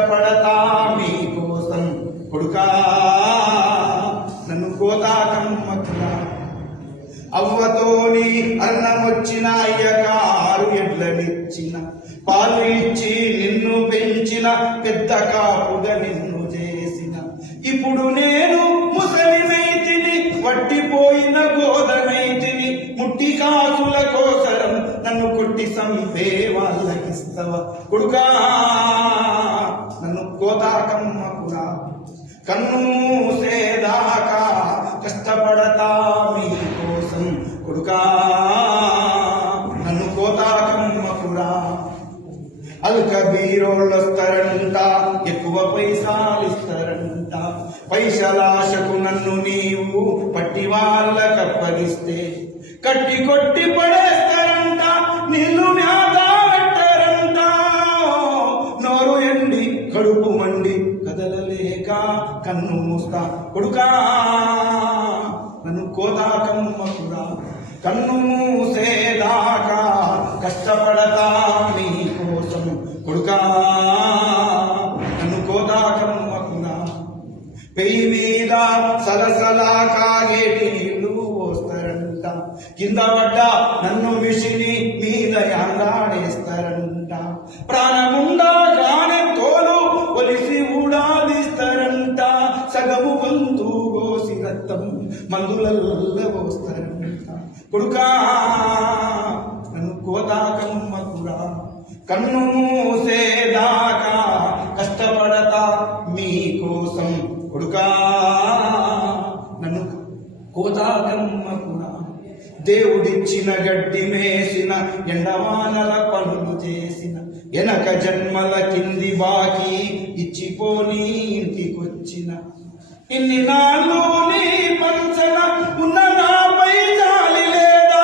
కష్టపడతా మీకోసం కొడుకా నన్ను కోతాకమ్మకురా. అవ్వతోని అన్నమొచ్చిన అయ్యగారు ఎడ్లనిచ్చిన పాలు ఇచ్చి నిన్ను పెంచిన పెద్ద కాపుగా నిన్ను చేసిన ఇప్పుడు నేను ముసలినైతిని వట్టిపోయిన గోదనైతిని ముట్టి కాసుల కోసరం నన్ను కొట్టి సంపే వాళ్ళకిస్తవా కొడుకా నన్ను కోతాకమ్మకురా. కన్ను మూసేదాకా కష్టపడతా మీకోసం కొడుకా నన్ను కోతాకమ్మకురా. అల్క బీరోళ్ళొస్తారంట ఎక్కువ పైసాలిస్తారంట పైసలాశకు నన్ను నీవు పట్టి వాళ్ళకప్పగిస్తే కట్టి కొట్టి పడేస్తారంట నీళ్లు మ్యాదా పెట్టారంట నోరు ఎండి కడుపు మండి కదలలేక కన్ను మూస్తా కొడుకా నన్ను కోతాకమ్మకురా. కన్ను మూసేదాకా కష్టపడతా నీకోసం కొడుకా నన్ను కోతాకమ్మకురా. పెయి మీద సలసలా కాగేటి నీళ్లు పోస్తారంట కింద పడ్డ నన్ను మిషిని మీద యాందాడేస్తారంట ప్రాణముండగానే తోలు ఒలిసి ఊడాదిస్తారంట సగము వంతు గోసి రక్తం మందులల్ల పోస్తారంట కొడుకా నన్ను కోతాకమ్మకురా. కన్ను మూసేదాకా కష్టపడతా మీకోసం కొడుకా నన్ను కోతాకమ్మకురా. దేవుడిచ్చిన గడ్డి మేసిన ఎండవానల పనులు చేసిన వెనక జన్మల కింది బాకీ ఇచ్చిపోని ఇంటికొచ్చిన ఇన్ని నాళ్ళు నీ పంచన ఉన్న నాపై జాలి లేదా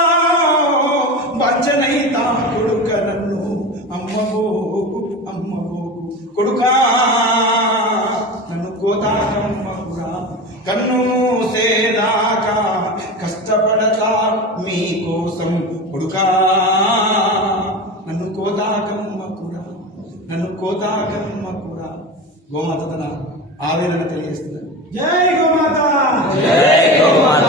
వంచనైతా కొడుక నన్ను అమ్మబోకు కొడుకా నన్ను కోతాకమ్మకురా. కన్ను మూసేదాకా కష్టపడతా మీకోసం కొడుకా నన్ను కోతాకమ్మకురా. నన్ను కోతాకమ్మకురా. గోమాత తన ఆవేదన తెలియజేస్తున్నారు. జై గోమాత. జై గోమాత.